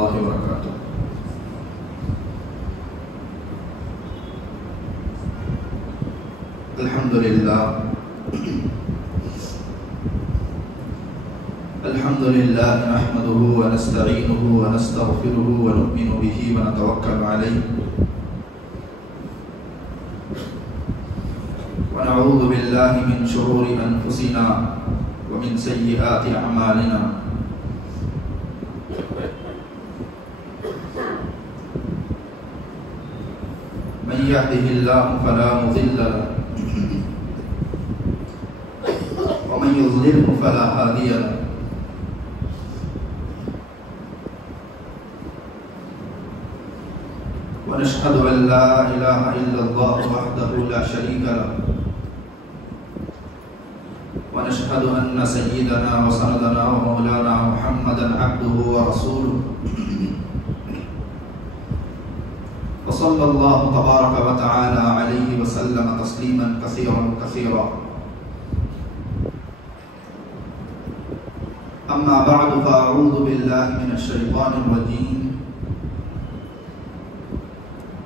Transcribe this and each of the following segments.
الله وبركاته. الحمد لله نحمده ونستعينه ونستغفره ونؤمن به ونتوكل عليه ونعوذ بالله من شرور أنفسنا ومن سيئات أعمالنا. من يهده الله فلا مضل له ومن يضلله فلا هادي له. ونشهد أن لا إله إلا الله وحده لا شريك له، ونشهد أن سيدنا وسندنا ومولانا محمدا عبده ورسوله. وصلى الله تبارك وتعالى عليه وسلم تسليما كثيرا كثيرا. أما بعد فأعوذ بالله من الشيطان الرجيم.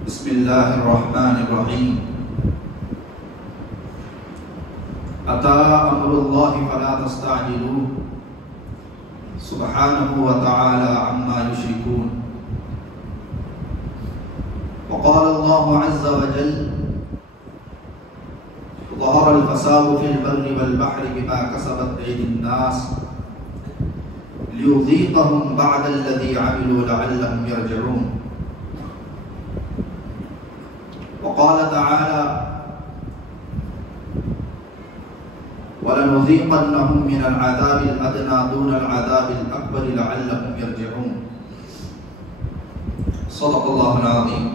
بسم الله الرحمن الرحيم. أتى أمر الله فلا تستعجلوه سبحانه وتعالى عما يشركون. وقال الله عز وجل: ظهر الفساد في البر والبحر بما كسبت أيدي الناس ليذيقهم بعد الذي عملوا لعلهم يرجعون. وقال تعالى: وَلَنُذِيقَنَّهُمْ مِنَ الْعَذَابِ الْأَدْنَى دُونَ الْعَذَابِ الْأَكْبَرِ لَعَلَّهُمْ يَرْجِعُونَ. صدق اللہ العظیم.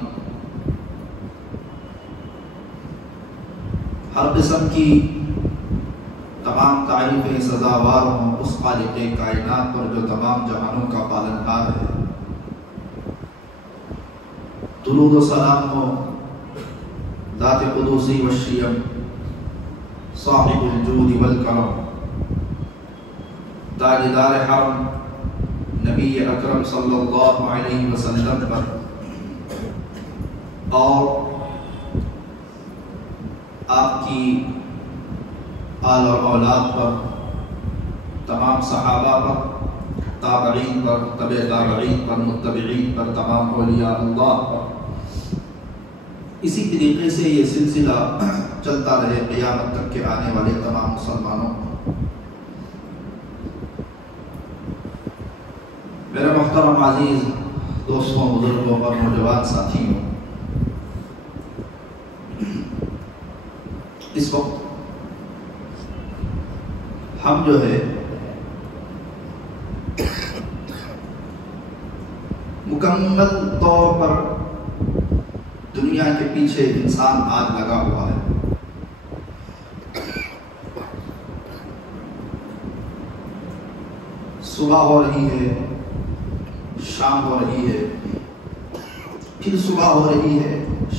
ہر قسم کی تمام تعریفیں سزاوار ہوں اس خالق کائنات پر جو تمام جہانوں کا پالنہار ہے. درود و سلام ہو ذات قدوسی و شیم صاحب الجود والکرم تاجدار حرم نبی اکرم صلی اللہ علیہ وسلم پر اور آپ کی آل اور اولاد پر، تمام صحابہ پر، تابعین پر، تبع تابعین پر، متبعین پر، تمام اولیاء اللہ پر. اسی طریقے سے یہ سلسلہ چلتا رہے قیامت تک کے آنے والے تمام مسلمانوں. میرے محترم عزیز دوستوں، بزرگوں اور نوجوان ساتھیوں، اس وقت ہم جو ہے مکمل طور پر دنیا کے پیچھے انسان آج لگا ہوا ہے. صبح ہو رہی ہے، شام ہو رہی ہے، پھر صبح ہو رہی ہے،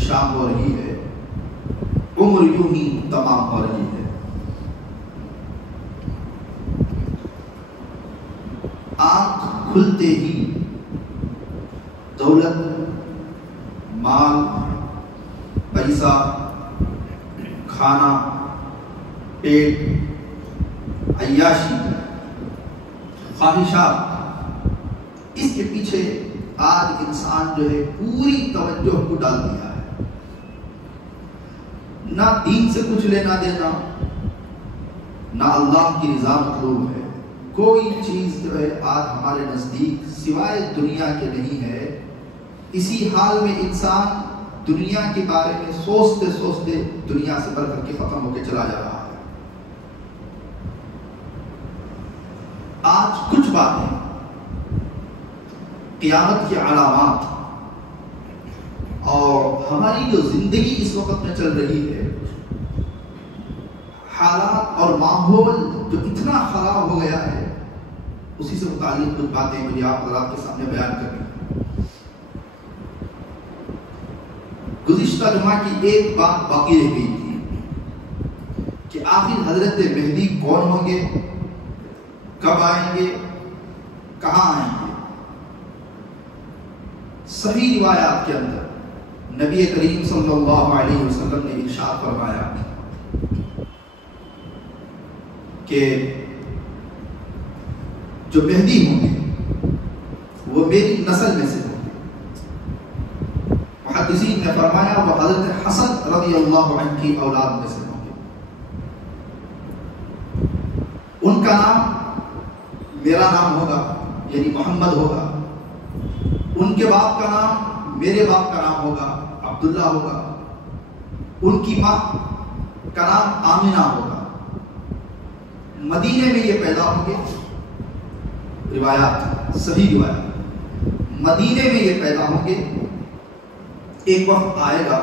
شام ہو رہی ہے، عمر یوں ہی تمام ہو رہی ہے. آنکھ کھلتے ہی دولت، مال، پیسہ، کھانا، پیٹ، عیاشی، خواہشات، اس کے پیچھے آج انسان جو ہے پوری توجہ کو ڈال دیا ہے. نہ دین سے کچھ لینا دینا، نہ اللہ کی رضا مطلوب ہے. کوئی چیز جو ہے آج ہمارے نزدیک سوائے دنیا کے نہیں ہے. اسی حال میں انسان دنیا کے بارے میں سوچتے سوچتے دنیا سے بڑھ کر کے ختم ہو کے چلا جا رہا ہے. آج کچھ باتیں قیامت کی علامات اور ہماری جو زندگی اس وقت میں چل رہی ہے، حالات اور ماحول جو اتنا خراب ہو گیا ہے، اسی سے متعلق کچھ باتیں مجھے آپ حضرات کے سامنے بیان کرنی. گزشتہ جمعہ کی ایک بات باقی رہ گئی تھی کہ آخر حضرت مہدی کون ہوں گے، کب آئیں گے، کہاں آئیں گے. صحیح روایات کے اندر نبی کریم صلی اللہ علیہ وسلم نے ارشاد فرمایا کہ جو مہدی ہوں گے وہ میری نسل میں سے ہوں گے. محدثین نے فرمایا وہ حضرت حسن رضی اللہ عنہ کی اولاد میں سے ہوں گے. ان کا نام میرا نام ہوگا یعنی محمد ہوگا. ان کے باپ کا نام میرے باپ کا نام ہوگا عبداللہ ہوگا. ان کی ماں کا نام آمینہ ہوگا. مدینے میں یہ پیدا ہوں گے. روایات صحیح روایات مدینے میں یہ پیدا ہوں گے. ایک وقت آئے گا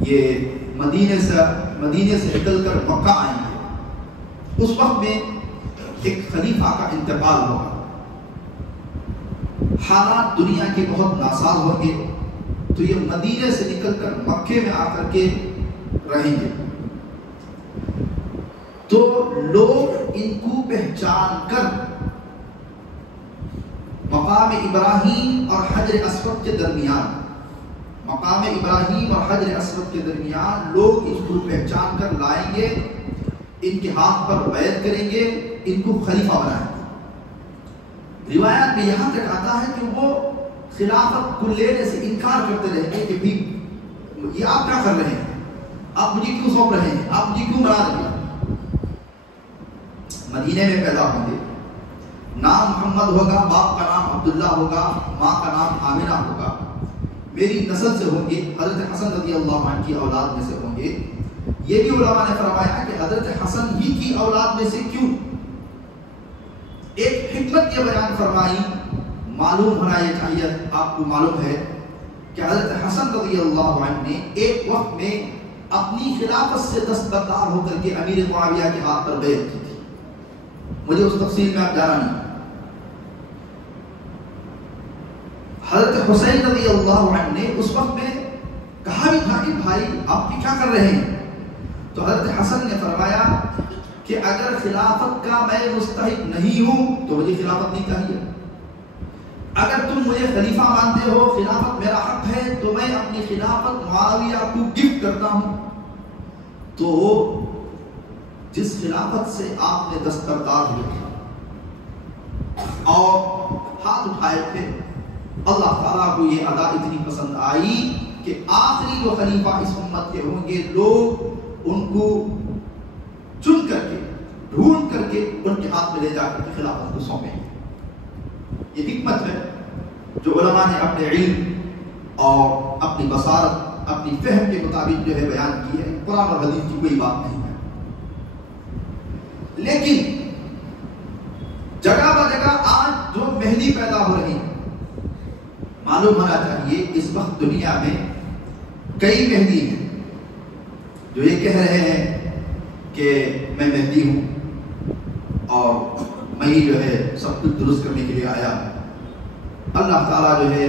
یہ مدینے سے نکل کر مکہ آئیں گے. اس وقت میں ایک خلیفہ کا انتقال ہوگا. حالات دنیا کے بہت ناساز ہوں گے تو یہ مدینے سے نکل کر مکے میں آ کر کے رہیں گے. تو لوگ ان کو پہچان کر مقام ابراہیم اور حجر اسود کے درمیان لوگ ان کو پہچان کر لائیں گے. ان کے ہاتھ پر بیعت کریں گے. ان کو خلیفہ بنائیں گے. روایات میں یہاں تک آتا ہے کہ وہ خلافت کو لینے سے انکار کرتے رہیں گے کہ بھی یہ آپ کیا کر رہے ہیں, آپ مجھے کیوں سونپ رہے ہیں, آپ مجھے کیوں بنا رہے ہیں. مدینے میں پیدا ہوں گے. نام محمد ہوگا, باپ کا نام عبداللہ ہوگا, ماں کا نام آمینہ ہوگا. میری نسل سے ہوں گے. حضرت حسن رضی اللہ عنہ کی اولاد میں سے ہوں گے. یہ بھی علماء نے فرمایا کہ حضرت حسن ہی کی اولاد میں سے کیوں. ایک حکمت یہ بیان فرمائی, معلوم ہونا یہ چاہیے, آپ کو معلوم ہے کہ حضرت حسن رضی اللہ عنہ نے ایک وقت میں اپنی خلافت سے دستبردار ہو کر کے امیر معاویہ کے ہاتھ پر بیعت کی تھی. مجھے اس تفصیل میں آپ جانا نہیں. حضرت حسین رضی اللہ عنہ نے اس وقت میں کہا بھی تھا کہ بھائی آپ بھی کیا کر رہے ہیں. تو حضرت حسن نے فرمایا کہ اگر خلافت کا میں مستحق نہیں ہوں تو مجھے خلافت نہیں چاہیے. اگر تم مجھے خلیفہ مانتے ہو, خلافت میرا حق ہے, تو میں اپنی خلافت معاویہ کو گفٹ کرتا ہوں. تو جس خلافت سے آپ نے دستبردار ہوئے اور ہاتھ اٹھائے تھے, اللہ تعالیٰ کو یہ ادا اتنی پسند آئی کہ آخری جو خلیفہ اس امت کے ہوں گے, لوگ ان کو چن کر کے, ڈھونڈ کر کے ان کے ہاتھ میں لے جا کر کے خلافت کو سونپیں. یہ حکمت ہے جو علماء نے اپنے علم اور اپنی بصارت, اپنی فہم کے مطابق جو ہے بیان کی ہے. قرآن اور حدیث کی کوئی بات نہیں ہے. لیکن جگہ بہ جگہ آج جو مہدی پیدا ہو رہی ہیں, معلوم ہونا چاہیے اس وقت دنیا میں کئی مہدی ہیں جو یہ کہہ رہے ہیں کہ میں مہدی ہوں اور میں ہی جو ہے سب کچھ درست کرنے کے لیے آیا ہوں. اللہ تعالیٰ جو ہے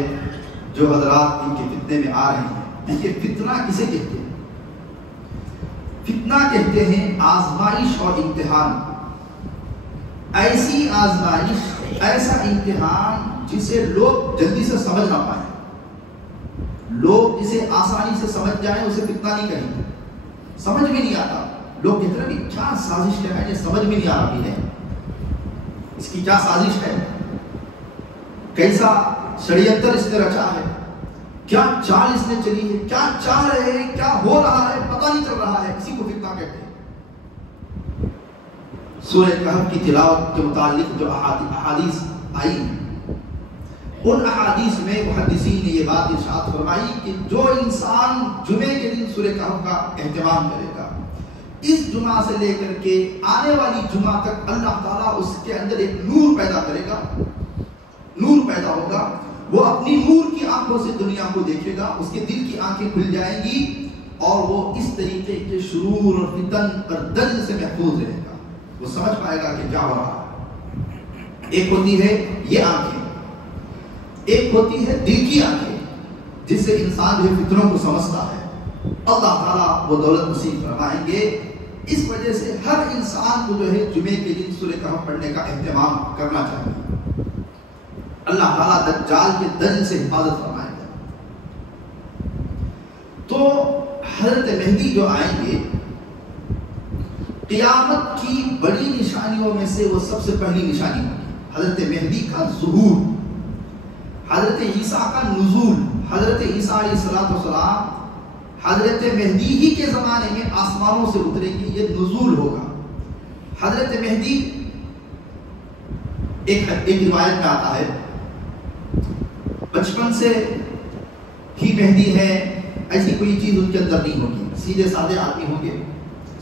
جو حضرات ان کے فتنے میں آ رہے ہیں, ان کے فتنہ کسے کہتے ہیں؟ فتنہ کہتے ہیں آزمائش اور امتحان. ایسی آزمائش, ایسا امتحان جسے لوگ جلدی سے سمجھ نہ پائیں. لوگ جسے آسانی سے سمجھ جائیں اسے فتنہ نہیں کہیں گے. سمجھ میں نہیں آتا, لوگ کہتے ہیں کہ کیا سازش ہے, یہ سمجھ میں نہیں آ رہی ہے, اس کی کیا سازش ہے, کیسا شریعتر اس نے رچا ہے, کیا چال اس نے چلی ہے, کیا چاہ رہے ہیں, کیا ہو رہا ہے, پتہ نہیں چل رہا ہے. اسی کو فتنہ کہتے ہیں. سورہ کہف کی تلاوت کے متعلق جو احادیث آئی ہیں, ان احادیث میں محدثین نے یہ بات ارشاد فرمائی کہ جو انسان جمعے کے دن سورہ کہف کا اہتمام کرے گا, اس جمعہ سے لے کر کے آنے والی جمعہ تک اللہ تعالیٰ اس کے اندر ایک نور پیدا کرے گا. نور پیدا ہوگا, وہ اپنی نور کی آنکھوں سے دنیا کو دیکھے گا, اس کے دل کی آنکھیں کھل جائیں گی اور وہ اس طریقے کے شرور اور فتن اور دجل سے محفوظ رہے گا. وہ سمجھ پائے گا کہ کیا ہو رہا ہے. ایک ہوتی ہے یہ آنکھیں, ایک ہوتی ہے دل کی آنکھیں جس سے انسان جو ہے فتنوں کو سمجھتا ہے. اللہ تعالیٰ وہ دولت نصیب فرمائیں گے. اس وجہ سے ہر انسان کو جو ہے جمعے کے دن سورہ کہف پڑھنے کا اہتمام کرنا چاہیے. اللہ تعالیٰ دجال کے دجل سے حفاظت فرمائے. تو حضرت مہدی جو آئیں گے، قیامت کی بڑی نشانیوں میں سے وہ سب سے پہلی نشانی ہوگی حضرت مہدی کا ظہور، حضرت عیسیٰ کا نزول۔ حضرت عیسیٰ علیہ السلام حضرت مہدی ہی کے زمانے میں آسمانوں سے اتریں گے، یہ نزول ہوگا۔ حضرت مہدی ایک روایت میں آتا ہے بچپن سے ہی مہدی ہے، ایسی کوئی چیز ان کے اندر نہیں ہوگی، سیدھے سادے آدمی ہوں گے،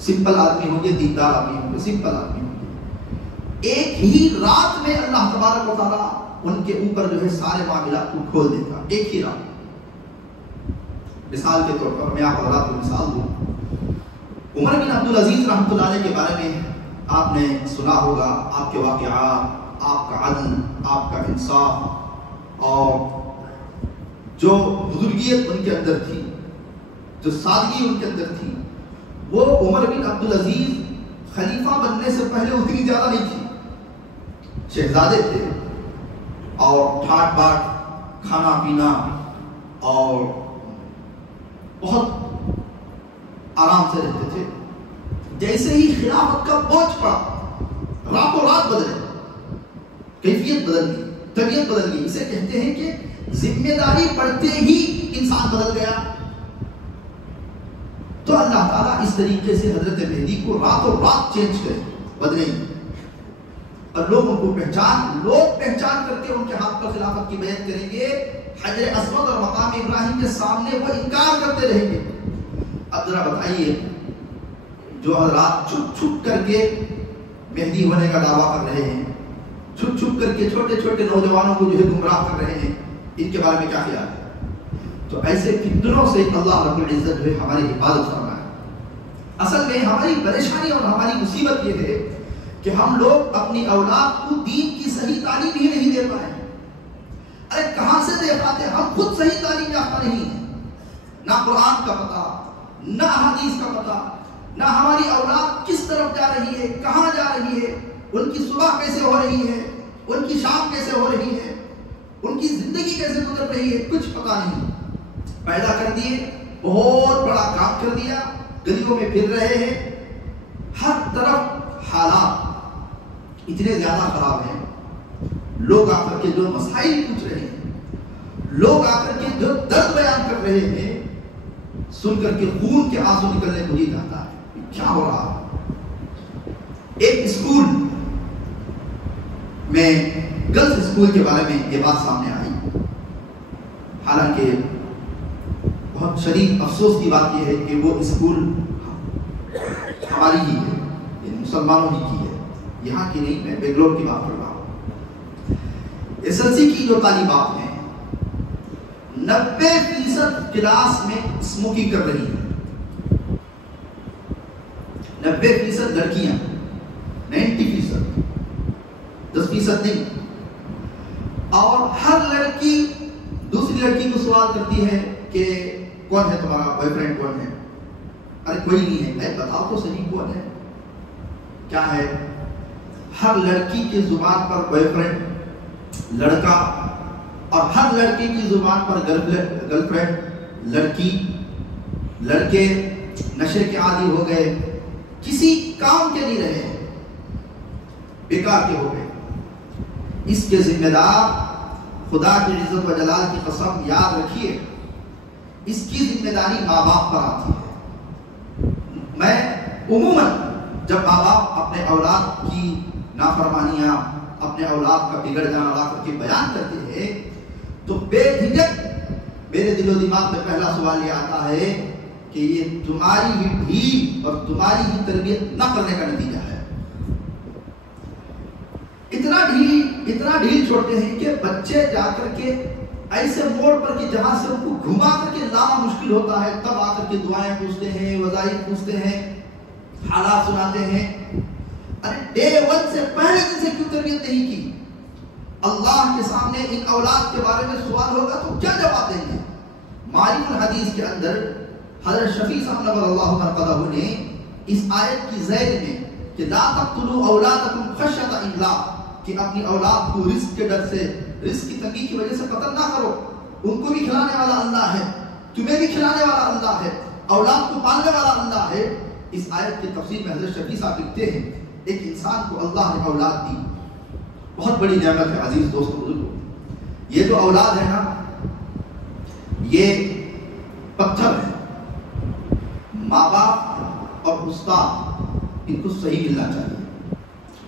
سمپل آدمی ہوں گے، دیندار آدمی ہوں گے، سمپل آدمی ہوں گے۔ ایک ہی رات میں اللہ تبارک و تعالیٰ ان کے اوپر جو ہے سارے معاملات کو کھول دے گا، ایک ہی رات۔ مثال کے طور پر میں آپ حضرات کو مثال دوں، عمر بن عبدالعزیز رحمۃ اللہ علیہ کے بارے میں آپ نے سنا ہوگا، آپ کے واقعات، آپ کا عدل، آپ کا انصاف، اور جو بزرگیت ان کے اندر تھی، جو سادگی ان کے اندر تھی، وہ عمر بن عبدالعزیز خلیفہ بننے سے پہلے اتنی زیادہ نہیں تھی۔ شہزادے تھے اور ٹھاٹ باٹ، کھانا پینا اور بہت آرام سے رہتے تھے۔ جیسے ہی خلافت کا بوجھ پڑا، راتوں رات بدلے، کیفیت بدل گئی، طبیعت بدل گئی۔ اسے کہتے ہیں کہ ذمہ داری پڑتے ہی انسان بدل گیا۔ تو اللہ تعالیٰ اس طریقے سے حضرت مہدی کو راتوں رات چینج کرے، بدلے، اور لوگ ان کو پہچان کر کے ان کے ہاتھ پر خلافت کی بیعت کریں گے۔ حجر اسود اور مقام ابراہیم کے سامنے وہ انکار کرتے رہیں گے۔ اب ذرا بتائیے، جو حضرات چھپ چھپ کر کے مہدی ہونے کا دعویٰ کر رہے ہیں، چھپ چھپ کر کے چھوٹے چھوٹے نوجوانوں کو جو ہے گمراہ کر رہے ہیں، ان کے بارے میں کیا خیال ہے؟ تو ایسے فتنوں سے اللہ رب العزت جو ہے ہماری حفاظت فرمائے۔ اصل میں ہماری پریشانی اور ہماری مصیبت یہ ہے کہ ہم لوگ اپنی اولاد کو دین کی صحیح تعلیم ہی نہیں دے پائے۔ ارے کہاں سے دے پاتے؟ ہم خود صحیح تعلیم یافتہ نہیں ہیں، نہ قرآن کا پتہ، نہ حدیث کا پتہ، نہ ہماری اولاد کس طرف جا رہی ہے، کہاں جا رہی ہے، ان کی صبح کیسے ہو رہی ہے، ان کی شام کیسے ہو رہی ہے، ان کی زندگی کیسے گزر رہی ہے، کچھ پتہ نہیں۔ پیدا کر دیے، بہت بڑا کام کر دیا، گلیوں میں پھر رہے ہیں، ہر طرف حالات اتنے زیادہ خراب ہیں۔ لوگ آ کر کے جو مسائل پوچھ رہے ہیں، لوگ آ کر کے جو درد بیان کر رہے ہیں، سن کر کے خون کے آنسو نکلنے کو جی جاتا ہے، کیا ہو رہا ہے۔ ایک اسکول میں، گرلز اسکول کے بارے میں یہ بات سامنے آئی، حالانکہ بہت شدید افسوس کی بات یہ ہے کہ وہ اسکول ہماری ہی ہے، یعنی مسلمانوں ہی کی ہے، یہاں کی نہیں، میں بنگلور کی بات کر رہا ہوں۔ SSLC کی جو طالبات ہیں، 90% کلاس میں اسموکنگ کر رہی ہیں، 90% لڑکیاں، 90%، 10% نہیں۔ اور ہر لڑکی دوسری لڑکی کو سوال کرتی ہے کہ کون ہے تمہارا بوائے فرینڈ، کون ہے؟ ارے کوئی نہیں ہے۔ میں بتاؤ تو صحیح کون ہے، کیا ہے؟ ہر لڑکی کی زبان پر بوائے فرینڈ لڑکا، اور ہر لڑکی کی زبان پر گرل فرینڈ لڑکی۔ لڑکے نشے کے عادی ہو گئے، کسی کام کے نہیں رہے، بیکار کے ہو گئے۔ اس کے ذمہ دار، خدا کی عزت و جلال کی قسم یاد رکھیے، اس کی ذمہ داری ماں باپ پر آتی ہے۔ میں عموماً جب ماں باپ اپنے اولاد کی نافرمانیاں، اپنے اولاد کا بگڑ جانا لا کر کے بیان کرتے ہیں، تو بے جھجک میرے دل و دماغ میں پہلا سوال یہ آتا ہے کہ یہ تمہاری ہی ڈھیل اور تمہاری ہی تربیت نہ کرنے کا نتیجہ ہے۔ اتنا ڈھیل چھوڑتے ہیں کہ بچے جا کر کے ایسے موڑ پر کہ جہاں سے ان کو گھما کر کے لانا مشکل ہوتا ہے، تب آ کر کے دعائیں پوچھتے ہیں، وظائف پوچھتے ہیں، حالات سناتے ہیں۔ ارے ڈے 1 سے پہلے دن سے کیوں تربیت نہیں کی؟ اللہ کے سامنے ان اولاد کے بارے میں سوال ہوگا تو کیا جواب دیں گے؟ معارف الحدیث کے اندر حضرت شفیع صاحب نور اللہ مرقدہ نے اس آیت کی ذیل میں کہ لا تقتلوا اولادکم خشیۃ املاق، کہ اپنی اولاد کو رزق کے ڈر سے، رزق کی تنگی کی وجہ سے قتل نہ کرو، ان کو بھی کھلانے والا اللہ ہے، تمہیں بھی کھلانے والا اللہ ہے، اولاد کو پالنے والا اللہ ہے۔ اس آیت کی تفسیر میں حضرت شفیع صاحب لکھتے ہیں ایک انسان کو اللہ نے اولاد دی، بہت بڑی نعمت ہے عزیز دوستو بزرگو۔ یہ جو اولاد ہے نا یہ پتھر ہے، ماں باپ اور استاد ان کو صحیح ملنا چاہیے،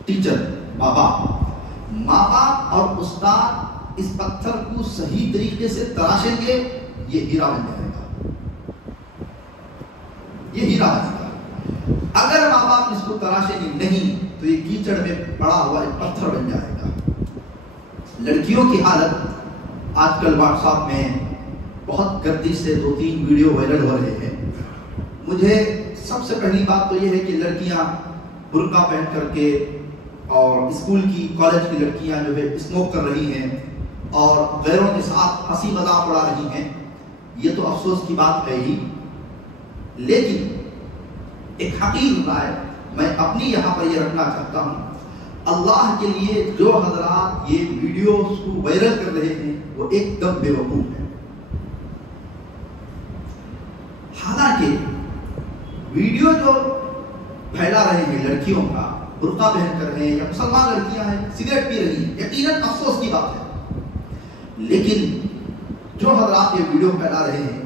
ٹیچر ماں باپ اور استاد اس پتھر کو صحیح طریقے سے تراشیں گے، یہ ہیرا بن جائے گا، یہ ہیرا بنے گا۔ اگر ماں باپ اس کو تراشیں گے نہیں تو یہ کیچڑ میں پڑا ہوا ایک پتھر بن جائے گا۔ لڑکیوں کی حالت آج کل واٹس ایپ میں بہت گردش سے 2-3 ویڈیو وائرل ہو رہے ہیں۔ مجھے سب سے پہلی بات تو یہ ہے کہ لڑکیاں برقع پہن کر کے اور اسکول کی کالج کی لڑکیاں جو ہے اسموک کر رہی ہیں اور غیروں کے ساتھ ہنسی مذاق اڑا رہی ہیں، یہ تو افسوس کی بات ہے ہی، لیکن ایک حقیقت ہے میں اپنی یہاں پر یہ رکھنا چاہتا ہوں، اللہ کے لیے جو حضرات یہ ویڈیوز کو وائرل کر رہے ہیں وہ ایک دم بے وقوف ہے۔ حالانکہ ویڈیو جو پھیلا رہے ہیں لڑکیوں کا برقع پہن کر ہیں یا مسلمان لڑکیاں ہیں سگریٹ پی رہی ہیں، یقیناً افسوس کی بات ہے، لیکن جو حضرات یہ ویڈیو پھیلا رہے ہیں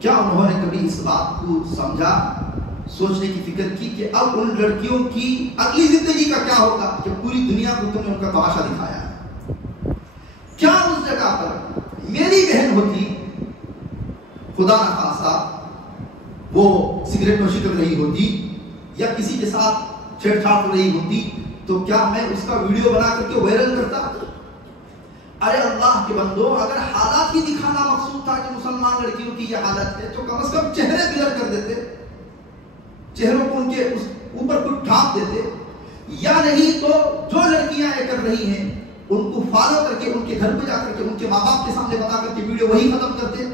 کیا انہوں نے کبھی اس بات کو سمجھا، سوچنے کی فکر کی کہ اب ان لڑکیوں کی اگلی زندگی کا کیا ہوگا کہ پوری دنیا کو تم نے ان کا تماشا دکھایا ہے؟ کیا اس جگہ پر میری بہن ہوتی، خدا نخواستہ وہ سگریٹ نوشی کر رہی ہوتی یا کسی کے ساتھ چھیڑ چھاڑ کر رہی ہوتی تو کیا میں اس کا ویڈیو بنا کر کے وائرل کرتا؟ ارے اللہ کے بندو، اگر حالات ہی دکھانا مقصود تھا کہ مسلمان لڑکیوں کی یہ حالت ہے تو کم از کم چہرے بلر کر دیتے، چہروں کو ان کے اوپر کچھ ڈھانپ دیتے، یا نہیں تو جو لڑکیاں یہ کر رہی ہیں ان کو فالو کر کے ان کے گھر پہ جا کر کے ان کے ماں باپ کے سامنے بتا کر کے ویڈیو وہی ختم کرتے۔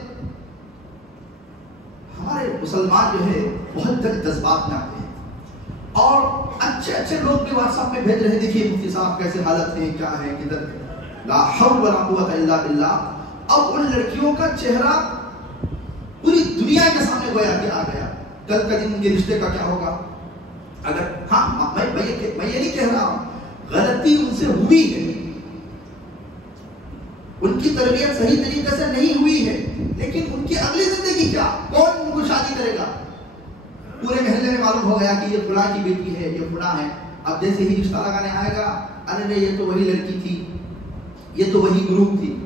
ہمارے مسلمان جو ہے بہت جذبات میں آتے ہیں اور اچھے لوگ بھی واٹس ایپ میں بھیج رہے ہیں، دیکھیے مفتی صاحب کیسے حالت ہے، کیا ہے، کدھر ہے، لا حول ولا قوت الا باللہ۔ اب ان لڑکیوں کا چہرہ پوری دنیا کے سامنے گویا کہ آ گیا، کل کا دن ان کے رشتے کا کیا ہوگا؟ اگر ہاں میں یہ نہیں کہہ رہا ہوں غلطی ان سے ہوئی ہے، ان کی تربیت صحیح طریقے سے نہیں ہوئی ہے، لیکن ان کی اگلی زندگی کیا؟ کون ان کو شادی کرے گا؟ پورے محلے میں معلوم ہو گیا کہ یہ فلاں کی بیٹی ہے، یہ فلاں ہے، اب جیسے ہی رشتہ لگانے آئے گا، ارے نہیں یہ تو وہی لڑکی تھی، یہ تو وہی گروپ تھی۔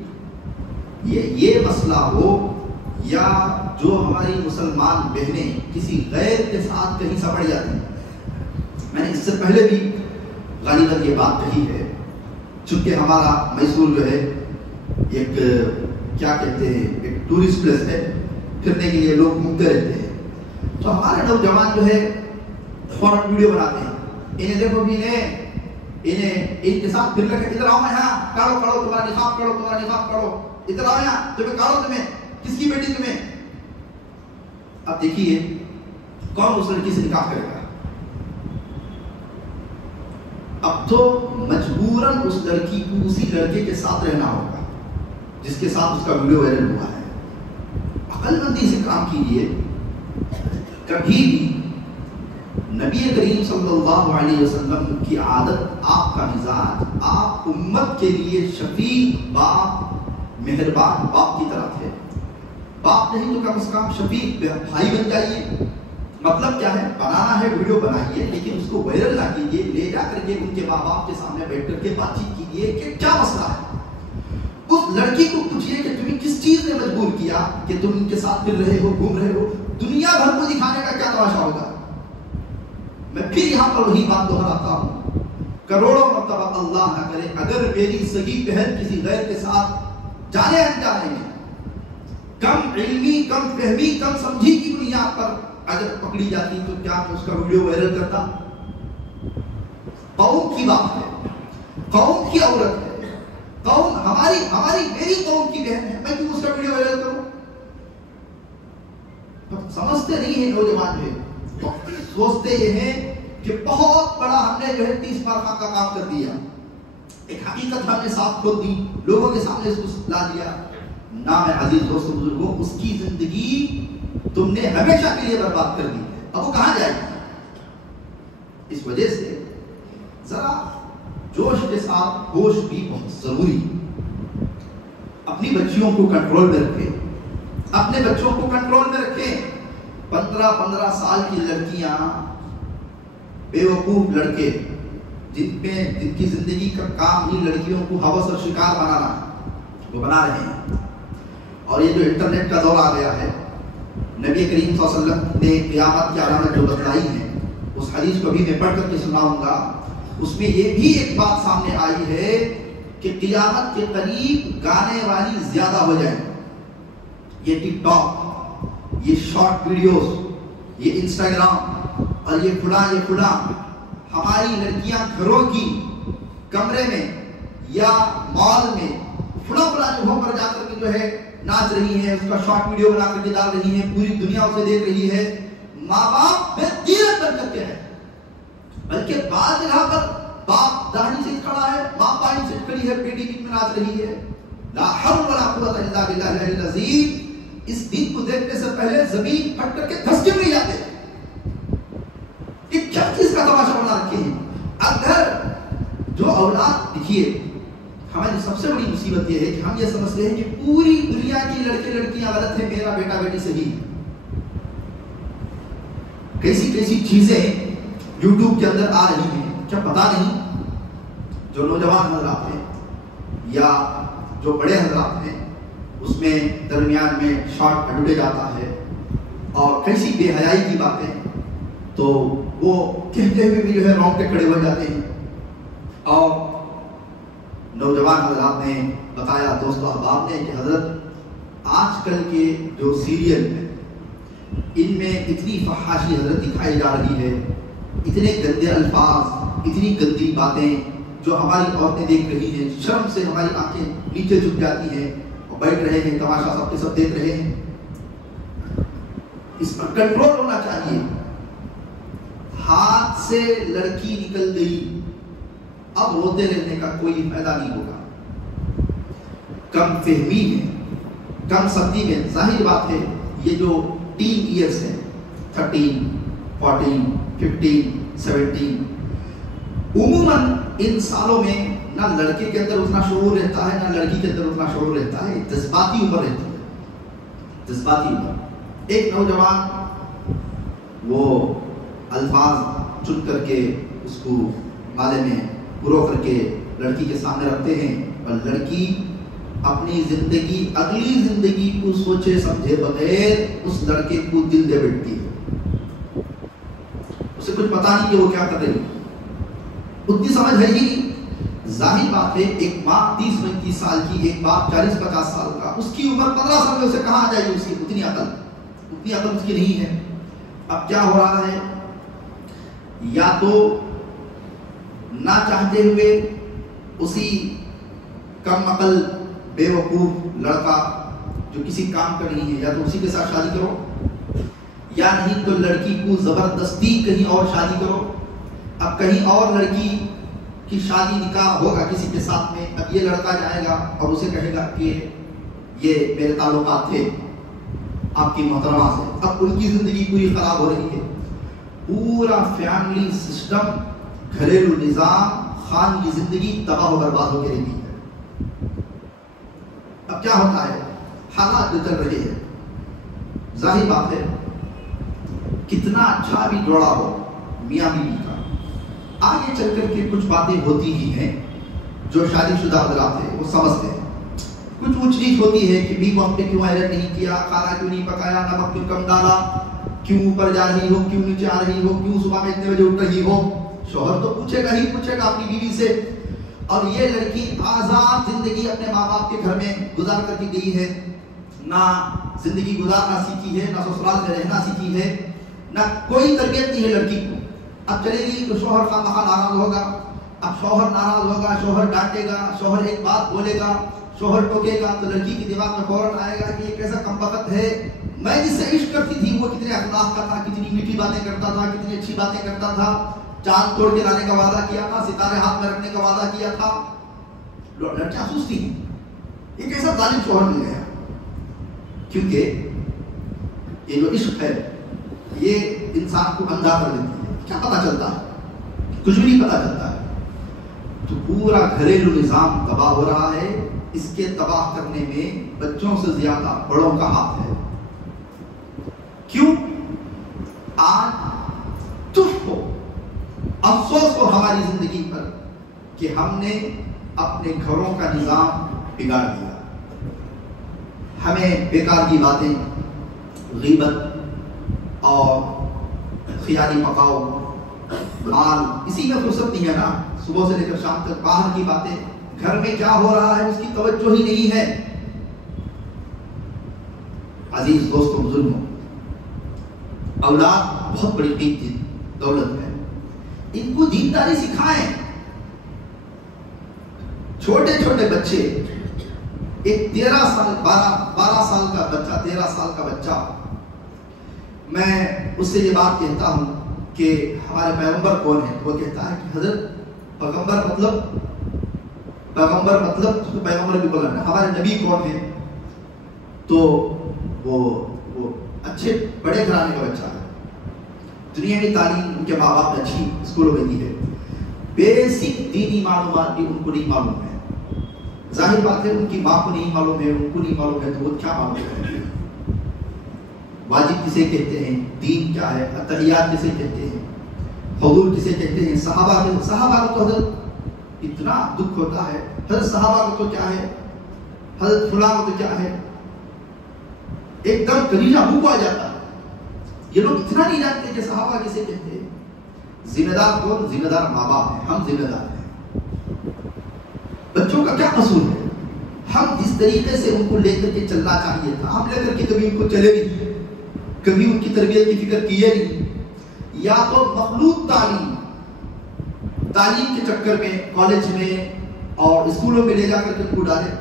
یہ مسئلہ ہو یا جو ہماری مسلمان بہنیں کسی غیر کے ساتھ کہیں سمڑ جاتی ہیں، میں نے اس سے پہلے بھی غالباً یہ بات کہی ہے، چونکہ ہمارا میسور جو ہے ایک کیا کہتے ہیں ایک ٹورسٹ پلیس ہے، پھرنے کے لیے لوگ گھومتے رہتے ہیں، تو ہمارے نوجوان جو ہے فوراً ویڈیو بناتے ہیں، انہیں دیکھو بھی انہیں ان کے ساتھ پھر لگے، ادھر آؤ یہاں، کاڑو تمہارا نقاب کرو، ادھر آؤ یہاں، تمہیں کاڑو، تمہیں کس کی بیٹی تمہیں؟ اب دیکھیے کون اس لڑکی سے نکاح کرے گا؟ اب تو مجبوراً اس لڑکی کو اسی لڑکے کے ساتھ رہنا ہوگا جس کے ساتھ اس کا ویڈیو وائرل ہوا ہے۔ عقل مندی سے کام کیجیے، کبھی بھی نبی کریم صلی اللہ علیہ وسلم کی عادت، آپ کا مزاج، آپ امت کے لیے شفیق باپ، مہربان باپ کی طرح تھے۔ باپ نہیں تو کم از کم شفیق بھائی بن جائیے۔ مطلب کیا ہے؟ بنانا ہے ویڈیو بنائیے، لیکن اس کو وائرل نہ کیجیے، لے جا کر کے ان کے ماں باپ کے سامنے بیٹھ کر کے بات چیت کیجیے کہ کیا مسئلہ ہے۔ اس لڑکی کو پوچھیے کہ تمہیں کس چیز نے مجبور کیا کہ تم ان کے ساتھ پھر رہے ہو، گھوم رہے ہو، دنیا بھر کو دکھانے کا کیا تماشا ہوگا؟ میں پھر یہاں پر وہی بات دہراتا ہوں، کروڑوں مرتبہ اللہ نہ کرے اگر میری سگی بہن کسی غیر کے ساتھ جانے انجانے میں کم علمی، کم فہمی، کم سمجھی کی بنیاد پر اگر پکڑی جاتی تو کیا میں اس کا ویڈیو وائرل کرتا؟ قوم کی بات ہے، قوم کی عورت ہے، قوم ہماری میری قوم کی بہن ہے، میں کیوں اس کا ویڈیو وائرل کروں؟ سمجھتے نہیں ہیں نوجوان جو ہے، سوچتے یہ ہیں کہ بہت بڑا ہم نے جو ہے 30 مارکہ کا کام کر دیا، ایک حقیقت ہم نے صاف کھول دی، لوگوں کے سامنے اس کو لا دیا۔ نام عزیز دوست بزرگوں، اس کی زندگی تم نے ہمیشہ کے لیے برباد کر دی ہے، اب وہ کہاں جائے گی؟ اس وجہ سے ذرا جوش کے ساتھ ہوش بھی بہت ضروری ہے۔ اپنی بچیوں کو کنٹرول میں رکھیں، اپنے بچوں کو کنٹرول میں رکھیں۔ 15 سال کی لڑکیاں، بیوقوف لڑکے جن کی زندگی کا کام ہی لڑکیوں کو ہوس اور شکار بنانا، وہ بنا رہے ہیں۔ اور یہ جو انٹرنیٹ کا دور آ گیا ہے، نبی کریم صلی اللہ علیہ وسلم نے قیامت کی علامت جو بتلائی ہے، اس حدیث کو بھی میں پڑھ کر کے سناؤں گا، اس میں یہ بھی ایک بات سامنے آئی ہے کہ قیامت کے قریب گانے والی زیادہ ہو جائیں۔ یہ ٹک ٹاک، یہ شارٹ ویڈیوز، یہ انسٹاگرام اور یہ فلاں ہماری لڑکیاں گھروں کی کمرے میں یا مال میں فلاں جگہوں پر جا کر کے جو ہے ناچ رہی ہیں، اس کا شارٹ ویڈیو بنا کر کے ڈال رہی ہیں، پوری دنیا اسے دیکھ رہی ہے۔ ماں باپ بے غیرت بن سکتے ہیں، بلکہ بعض جگہ پر باپ داہنی سے کھڑا ہے، ماں بائیں سے کھڑی ہے، بیٹی بیچ میں ناچ رہی ہے۔ لا حول ولا قوت الا باللہ العلی العظیم۔ اس دن کو دیکھنے سے پہلے زمین پھٹ کر کے دھس کے نہیں جاتے کہ کیا چیز کا تماشا بنا رکھے ہیں۔ اگر جو اولاد، دیکھیے ہماری سب سے بڑی مصیبت یہ ہے کہ ہم یہ سمجھتے ہیں کہ پوری دنیا کی لڑکے لڑکیاں غلط ہیں، میرا بیٹا بیٹی صحیح ہے۔ کیسی چیزیں یوٹیوب کے اندر آ رہی ہیں، کیا پتا نہیں۔ جو نوجوان حضرات ہیں یا جو بڑے حضرات ہیں، اس میں درمیان میں شارٹ ڈھونڈے جاتا ہے اور کیسی بے حیائی کی باتیں، تو وہ کہتے ہوئے بھی جو ہے رونگٹے کھڑے ہو جاتے ہیں۔ اور نوجوان حضرات نے بتایا، دوست و احباب نے، کہ حضرت آج کل کے جو سیریل ہیں ان میں اتنی فحاشی حضرت دکھائی جا رہی ہے، اتنے گندے الفاظ، اتنی گندی باتیں جو ہماری عورتیں دیکھ رہی ہیں، شرم سے ہماری آنکھیں نیچے جھک جاتی ہیں اور بیٹھ رہے ہیں، تماشا سب کے سب دیکھ رہے ہیں۔ اس پر کنٹرول ہونا چاہیے۔ ہاتھ سے لڑکی نکل گئی، اب روتے رہنے کا کوئی فائدہ نہیں ہوگا۔ کم فہمی میں، کم سمجھی میں، ظاہر بات ہے یہ جو ٹین ایئرز ہیں، 13 14 15 17، عموماً ان سالوں میں نہ لڑکے کے اندر اتنا شعور رہتا ہے، نہ لڑکی کے اندر اتنا شعور رہتا ہے، جذباتی عمر رہتی ہے، جذباتی عمر۔ ایک نوجوان وہ الفاظ چن کر کے اس کو مالے میں پرو کر کے لڑکی کے سامنے رکھتے ہیں، اور لڑکی اپنی زندگی، اگلی زندگی کو سوچے سمجھے بغیر اس لڑکے کو دل دے بیٹھتی ہے۔ اسے کچھ پتا نہیں کہ وہ کیا کر رہی ہے، اتنی سمجھ ہے ہی۔ ظاہر بات ہے ایک ماں 30-35 سال کی، ایک باپ 40-50 سال کا، اس کی عمر 15 سال میں اسے کہاں آ جائے گی؟ اس کی اتنی عقل اس کی نہیں ہے۔ اب کیا ہو رہا ہے؟ یا تو نہ چاہتے ہوئے اسی کم عقل بیوقوف لڑکا جو کسی کام کا نہیں ہے، یا تو اسی کے ساتھ شادی کرو، یا نہیں تو لڑکی کو زبردستی کہیں اور شادی کرو۔ اب کہیں اور لڑکی کی شادی نکاح ہوگا کسی کے ساتھ میں، اب یہ لڑکا جائے گا اور اسے کہے گا کہ یہ میرے تعلقات تھے آپ کی محترمہ سے۔ اب ان کی زندگی پوری خراب ہو رہی ہے، پورا فیملی سسٹم، گھریلو نظام، خان کی زندگی تباہ و برباد ہو کے رہی ہے۔ اب کیا ہوتا ہے؟ حالات جو چل رہے ہیں، ظاہر بات ہے کتنا اچھا بھی جوڑا ہو میاں بیوی کا، آگے چل کر کے کچھ باتیں ہوتی ہی ہیں جو شادی شدہ حضرات ہیں وہ سمجھتے ہیں۔ کچھ اونچ نیچ ہوتی ہے کہ بیوی کو ہم نے کیوں آئرن نہیں کیا، کھانا کیوں نہیں پکایا، نمک کیوں کم ڈالا، کیوں اوپر جا رہی ہو، کیوں نیچے آ رہی ہو، کیوں صبح میں اتنے بجے اٹھ رہی ہو۔ شوہر تو پوچھے گا ہی پوچھے گا اپنی بیوی سے۔ اور یہ لڑکی آزاد زندگی اپنے ماں باپ کے گھر میں گزار کر کے گئی ہے، نہ زندگی گزارنا سیکھی ہے، نہ سسرال میں رہنا سیکھی ہے، نہ کوئی تربیت نہیں ہے لڑکی کو۔ اب چلے گی تو شوہر خامخواہ ناراض ہوگا، اب شوہر ناراض ہوگا، شوہر ڈانٹے گا، شوہر ایک بات بولے گا، شوہر ٹوکے گا، تو لڑکی کی دماغ میں فوراً آئے گا کہ یہ کیسا کمبخت ہے، میں جس سے عشق کرتی تھی وہ کتنے اخلاق کا تھا، کتنی میٹھی باتیں کرتا تھا، کتنی اچھی باتیں کرتا تھا، چاند توڑ کے لانے کا وعدہ کیا تھا، ستارے ہاتھ میں رکھنے کا وعدہ کیا تھا۔ لڑکیاں سوچتی ہیں یہ کیسا ظالم شوہر مل گیا، کیونکہ یہ جو عشق ہے یہ انسان کو اندھا کر دیتی ہے. کیا پتہ چلتا ہے؟ کچھ بھی نہیں پتہ چلتا ہے. تو پورا گھریلو نظام تباہ ہو رہا ہے. اس کے تباہ کرنے میں بچوں سے زیادہ بڑوں کا ہاتھ ہے. کیوں؟ آج دکھ ہو، افسوس ہو ہماری زندگی پر کہ ہم نے اپنے گھروں کا نظام بگاڑ دیا. ہمیں بیکار کی باتیں، غیبت اور خیالی پکاؤ، مال، اسی میں فرصت نہیں ہے نا. صبح سے لے کر شام تک باہر کی باتیں، گھر میں کیا ہو رہا ہے اس کی توجہ ہی نہیں ہے. عزیز دوستوں بزرگوں، اولاد بہت بڑی قیمتی دولت ہے. ان کو دینداری سکھائیں. چھوٹے چھوٹے بچے، ایک 13 سال 12 سال کا بچہ، 13 سال کا بچہ، میں اس سے یہ بات کہتا ہوں کہ ہمارے پیغمبر کون ہیں؟ وہ کہتا ہے کہ حضرت پیغمبر مطلب اس کو پیغمبر بھی بولا. ہمارے نبی کون ہیں؟ تو وہ اچھے بڑے گھرانے کا بچہ ہے. دنیا کی تعلیم ان کے ماں باپ نے اچھی اسکولوں میں دی ہے. بیسک دینی معلومات بھی ان کو نہیں معلوم ہے. ظاہر بات ہے ان کی ماں کو نہیں معلوم ہے، ان کو نہیں معلوم ہے، تو وہ کیا معلوم ہے؟ واجب کسے کہتے ہیں؟ دین کیا ہے؟ اتحیات کسے کہتے ہیں؟ حضور کسے کہتے ہیں؟ صحابہ کو تو حضرت اتنا دکھ ہوتا ہے. حضرت صحابہ کو تو کیا ہے، حضرت فلاں کو تو کیا ہے، ایک دم کلیجہ منہ کو آ جاتا ہے. یہ لوگ اتنا نہیں جانتے کہ صحابہ کسے کہتے ہیں. ذمہ دار کون؟ ذمہ دار ماں باپ ہیں. ہم ذمہ دار ہیں. بچوں کا کیا قصور ہے؟ ہم جس طریقے سے ان کو لے کر کے چلنا چاہیے تھا، ہم لے کر کے کبھی ان کو چلے نہیں، کبھی ان کی تربیت کی فکر کیے نہیں. یا تو مخلوط تعلیم کے چکر میں کالج میں اور اسکولوں میں لے جا کر کے ان کو ڈالے.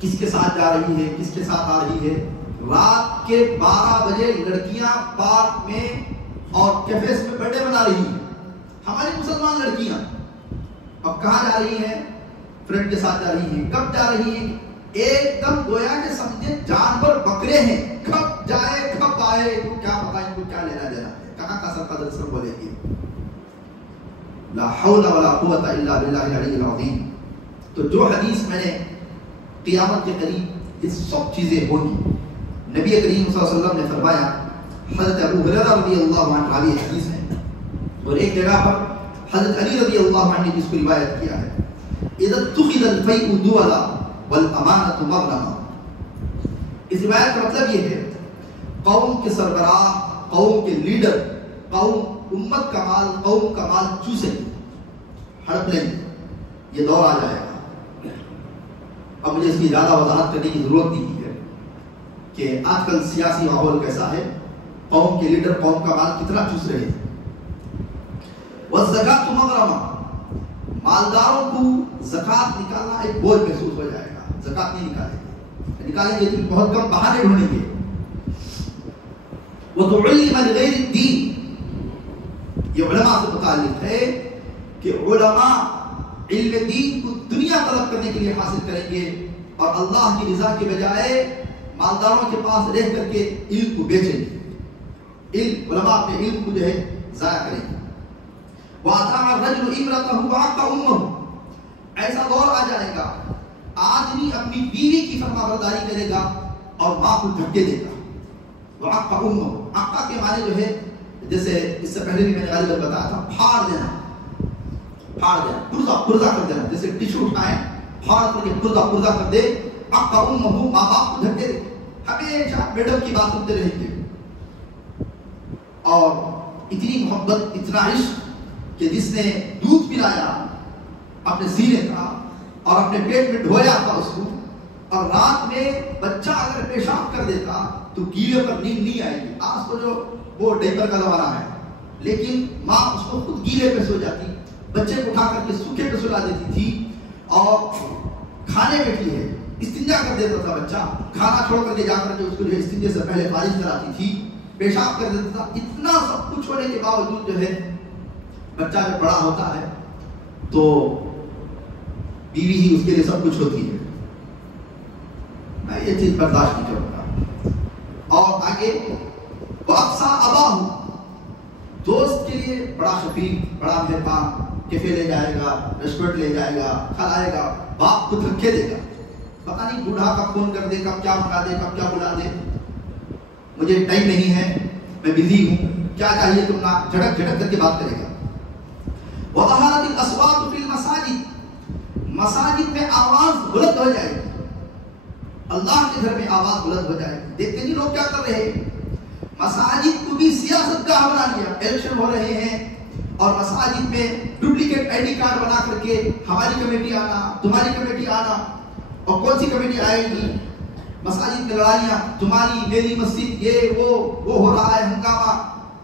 کس کے ساتھ جا رہی ہے، کس کے ساتھ آ رہی ہے. رات کے 12 بجے لڑکیاں پارک میں اور کیفیز میں برتھڈے منا رہی ہیں. ہماری مسلمان لڑکیاں اب کہاں جا رہی ہیں؟ فرینڈ کے ساتھ جا رہی ہیں. کب جا رہی ہیں؟ ایک دم گویا کہ سمجھے جانور بکرے ہیں. کب جائے کب آئے، تو کیا پتا ان کو کیا لینا دینا ہے. کہاں کا سر قدر سر بولے گی. لا حول ولا قوت الا باللہ العلی العظیم. تو جو حدیث میں نے قیامت کے قریب یہ سب چیزیں ہوگی، نبی کریم صلی اللہ علیہ وسلم نے فرمایا. حضرت ابو ہریرہ رضی اللہ عنہ راوی حدیث ہے، اور ایک جگہ پر حضرت علی رضی اللہ عنہ نے جس کو روایت کیا ہے، اذا اتخذ الفیء دولا والامانۃ مغنما. اس روایت کا مطلب یہ ہے قوم کے سربراہ، قوم کے لیڈر، قوم امت کا مال، قوم کا مال چوسے ہڑپ لیں، یہ دور آ جائے گا. اب مجھے اس کی زیادہ وضاحت کرنے کی ضرورت نہیں ہے کہ آج کل سیاسی ماحول کیسا ہے، قوم کے لیڈر قوم کا مال کتنا چوس رہے ہیں. والزکاۃ مغرمہ، مالداروں کو زکات نکالنا ایک بوجھ محسوس ہو جائے گا. زکات نہیں نکالیں گے تو بہت کم بہانے ڈھونڈیں گے. وتعلم لغیر الدین، یہ علماء سے متعلق ہے کہ علماء علم دین کو دنیا طلب کرنے کے لیے حاصل کریں گے اور اللہ کی رضا کے بجائے مالداروں کے پاس رہ کر کے علم کو بیچیں گے. علماء اپنے علم کو جو ہے ضائع کریں گے. وَأَطَاعَ الرَّجُلُ امْرَأَتَهُ وَعَقَّ أُمَّهُ، ایسا دور آ جائے گا آدمی اپنی بیوی کی فرمانبرداری کرے گا اور ماں کو دھکے دے گا. وَعَقَّ أُمَّهُ، عقہ کے معنی جو ہے جیسے اس سے پہلے بھی میں نے غالباً بتایا تھا، پھاڑ دینا، پرزا کر دینا. جیسے ٹشو اٹھائیں، پھاڑ کر کے پرزا کر دے. عقہ أُمَّهُ، ماں باپ کو دھکے دے. ہمیشہ میڈم کی بات سنتے رہیں گے. اور اتنی محبت، اتنا عشق کہ جس نے دودھ پلایا اپنے سینے کا اور اپنے پیٹ میں ڈھویا تھا اس کو، اور رات میں بچہ اگر پیشاب کر دیتا تو گیلے پر نیند نہیں آئے گی. آج تو جو وہ ڈیپر کا زمانہ ہے، لیکن ماں اس کو خود گیلے پہ سو جاتی، بچے کو اٹھا کر کے سوکھے پہ سلا دیتی تھی. اور کھانے بیٹھی ہے، استنجا کر دیتا تھا بچہ، کھانا چھوڑ کر کے جا کر کے اس کو جو ہے استنجے سے پہلے فارغ کراتی تھی، پیشاب کر دیتا تھا. اتنا سب کچھ ہونے کے باوجود جو ہے بچہ جب بڑا ہوتا ہے تو بیوی ہی اس کے لیے سب کچھ ہوتی ہے. میں یہ چیز برداشت نہیں کروں گا. اور آگے وَأَقْصَى أَبَاهُ، دوست کے لیے بڑا شفیق، بڑا مہربان، کیفے لے جائے گا، ریسٹورنٹ لے جائے گا، کھلائے گا، باپ کو دھکے دے گا، پتہ نہیں بوڑھا کب فون کر دے، کب کیا منگا دے، کب کیا بلا دے، مجھے ٹائم نہیں ہے، میں بزی ہوں، کیا چاہیے تم نہ، جھڑک جھڑک کر کے بات کرے گا۔ وَظَهَرَتِ الْأَصْوَاتُ فِي الْمَسَاجِدِ، مساجد میں آواز بلند ہو جائے گی، اللہ کے گھر میں آواز بلند ہو جائے گی۔ دیکھتے نہیں لوگ کیا کر رہے ہیں، مساجد کو بھی سیاست کا بنا لیا، الیکشن ہو رہے ہیں اور مساجد میں ڈپلیکیٹ آئی ڈی کارڈ بنا کر کے ہماری کمیٹی آنا، تمہاری کمیٹی آنا، اور کون سی کمیٹی آئے گی، مساجد میں لڑائیاں، تمہاری میری مسجد، یہ وہ ہو رہا ہے ہنگامہ،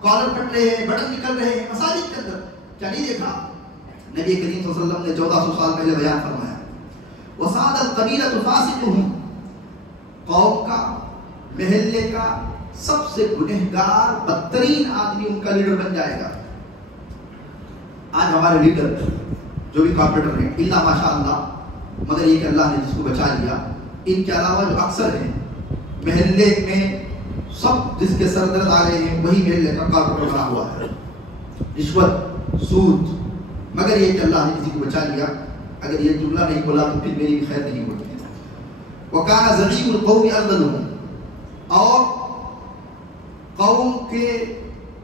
کالر پھٹ رہے ہیں، بٹن نکل رہے ہیں مساجد کے اندر، کیا نہیں دیکھا؟ نبی کریم صلی اللہ علیہ وسلم نے 1400 سال پہلے بیان فرمایا، وَصَادَ الْقَبِيلَةُ فَاسِقُهُمْ، قوم کا، محلے کا سب سے گنہگار بدترین آدمی ان کا لیڈر بن جائے گا۔ آج ہمارے لیڈر جو بھی کارپوریٹر ہیں، اللہ ماشاء اللہ، مگر یہ کہ اللہ نے جس کو بچا لیا، ان کے علاوہ جو اکثر ہیں محلے میں سب جس کے سردرد آ گئے ہیں وہی محلے کا کارپوریٹر بنا ہوا ہے، رشوت، سود، مگر یہ کہ اللہ نے کسی کو بچا لیا۔ اگر یہ جملہ نہیں بولا تو پھر میری بھی خیر نہیں ہوتی۔ وَكَانَ زَعِيمُ الْقَوْمِ أَرْذَلُهُمْ، اور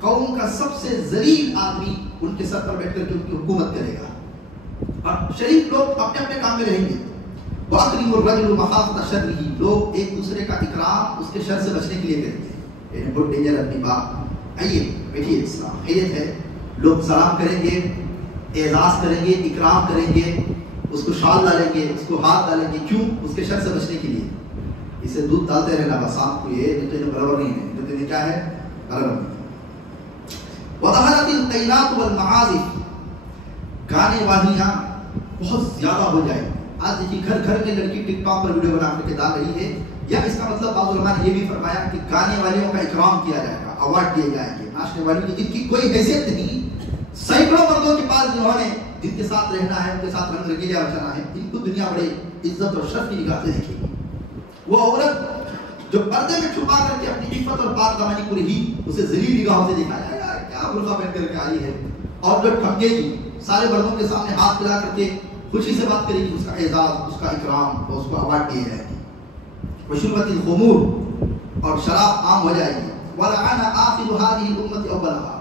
قوم کا سب سے ذلیل آدمی ان کے سر پر بیٹھ کر کے ان کی حکومت کرے گا، اور شریف لوگ اپنے اپنے کام میں رہیں گے۔ وَأَكْرِمُ الرَّجُلُ مَخَافَةَ شَرِّهِ، لوگ ایک دوسرے کا اکرام اس کے شر سے بچنے کے لیے کریں گے۔ بہت ڈینجر اپنی بات، آئیے بیٹھیے، اسلام خیریت ہے، لوگ سلام کریں گے، اعزاز کریں گے، اکرام کریں گے، اس کو شال ڈالیں گے، اس کو ہاتھ ڈالیں گے، کیوں؟ اس کے شر سے بچنے کے لیے۔ اسے دودھ ڈالتے رہنا بس آپ کو، یہ جو تجھے برابر نہیں ہے، جو تجھے کیا ہے برابر نہیں۔ وَظَهَرَتِ الْقَيْنَاتُ وَالْمَعَازِفُ، گانے والیاں بہت زیادہ ہو جائیں۔ آج دیکھیے گھر گھر میں لڑکی ٹک ٹاک پر ویڈیو بنا کر کے ڈال رہی ہے، یا اس کا مطلب بعض علماء نے یہ بھی فرمایا کہ گانے والیوں کا اکرام کیا جائے گا، اوارڈ دیے جائیں گے، ناچنے والیوں کی جن کی کوئی حیثیت نہیں، سینکڑوں مردوں کے پاس جنہوں نے جن کے ساتھ رہنا ہے، ان کے ساتھ رنگ رنگیلیاں بچانا ہے، ان کو دنیا بڑے عزت اور شرف کی نگاہ سے دیکھے گی۔ وہ عورت جو پردے میں چھپا کر کے اپنی عفت اور پاک دامنی کو رہی، اسے ذلیل نگاہوں سے دیکھا جائے گا، کیا برقع پہن کر کے آئی ہے، اور جو ٹھمکے گی سارے مردوں کے سامنے ہاتھ ملا کر کے خوشی سے بات کرے گی، اس کا اعزاز، اس کا اکرام اور اس کو اوارڈ دیا جائے گی۔ وشربت الخمور، اور شراب عام ہو جائے گی۔ وَلَعَنَ آخِرُ هَذِهِ الْأُمَّةِ أَوَّلَهَا،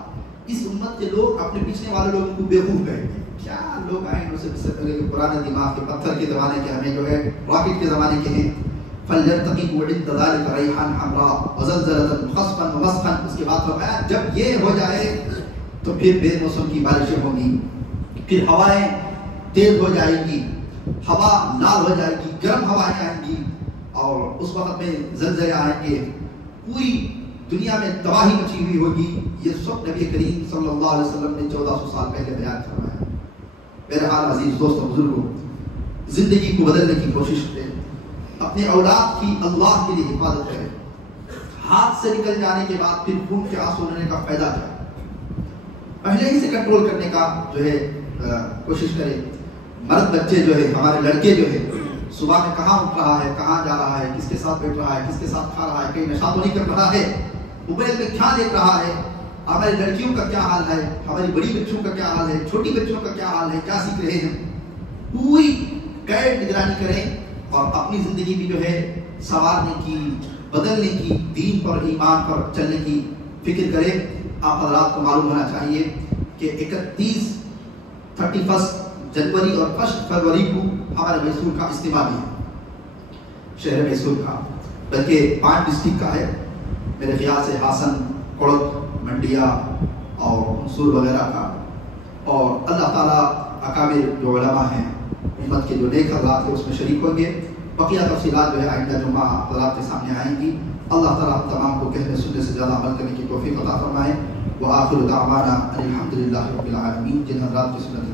اس امت کے لوگ اپنے پیچھے والے لوگوں کو بیوقوف کہیں گے۔ کیا لوگ آئیں ان سے پہلے کہ پرانے دماغ کے پتھر کے زمانے کے، ہمیں جو ہے راکٹ کے زمانے کے ہیں۔ فَلْيَرْتَقِبُوا عِنْدَ ذَلِكَ رَيْحًا حَمْرَاءَ وَزَلْزَلَةً خَصْفًا وَمَسْخًا، اس کے بعد فرمایا جب یہ ہو جائے تو پھر بے موسم کی بارشیں ہوں گی، پھر ہوائیں تیز ہو جائے گی، ہوا لال ہو جائے گی، گرم ہوائیں آئیں گی، اور اس وقت میں زلزلے آئیں گے، پوری دنیا میں تباہی مچی ہوئی ہوگی۔ یہ سب نبی کریم صلی اللہ علیہ وسلم نے 1400 سال پہلے بیان فرمایا۔ بہرحال عزیز دوستوں، بزرگوں، زندگی کو بدلنے کی کوشش کریں، اپنے اولاد کی اللہ کے لیے حفاظت کریں۔ ہاتھ سے نکل جانے کے بعد پھر خون کے آنسو ہونے کا فائدہ کیا؟ پہلے ہی سے کنٹرول کرنے کا جو ہے کوشش کریں۔ مرد بچے جو ہے، ہمارے لڑکے جو ہے، صبح میں کہاں اٹھ رہا ہے، کہاں جا رہا ہے، کس کے ساتھ بیٹھ رہا ہے، کس کے ساتھ کھا رہا ہے، کہیں نشہ تو نہیں کر رہا ہے، موبائل میں کیا دیکھ رہا ہے، ہماری لڑکیوں کا کیا حال ہے، ہماری بڑی بچوں کا کیا حال ہے، چھوٹی بچوں کا کیا حال ہے، کیا سیکھ رہے ہیں، پوری قید نگرانی کریں، اور اپنی زندگی بھی جو ہے سنوارنے کی، بدلنے کی، دین پر ایمان پر چلنے کی فکر کریں۔ آپ حضرات کو معلوم ہونا چاہیے کہ 31 جنوری اور 1 فروری کو ہمارے میسور کا اجتماع بھی ہے، شہر میسور کا، بلکہ 5 ڈسٹرکٹ کا ہے میرے خیال سے، ہاسن، کڑک، منڈیا اور منصور وغیرہ کا، اور اللہ تعالیٰ اکابر جو علماء ہیں امت کے جو نیک حضرات ہیں اس میں شریک ہوں گے۔ بقیہ تفصیلات جو ہے آئندہ جمعہ حضرات کے سامنے آئیں گی۔ اللہ تعالیٰ ہم تمام کو کہنے سننے سے زیادہ عمل کرنے کی توفیق عطا فرمائے۔ وآخر دعوانا الحمدللہ رب العالمین۔ جن حضرات کی سنت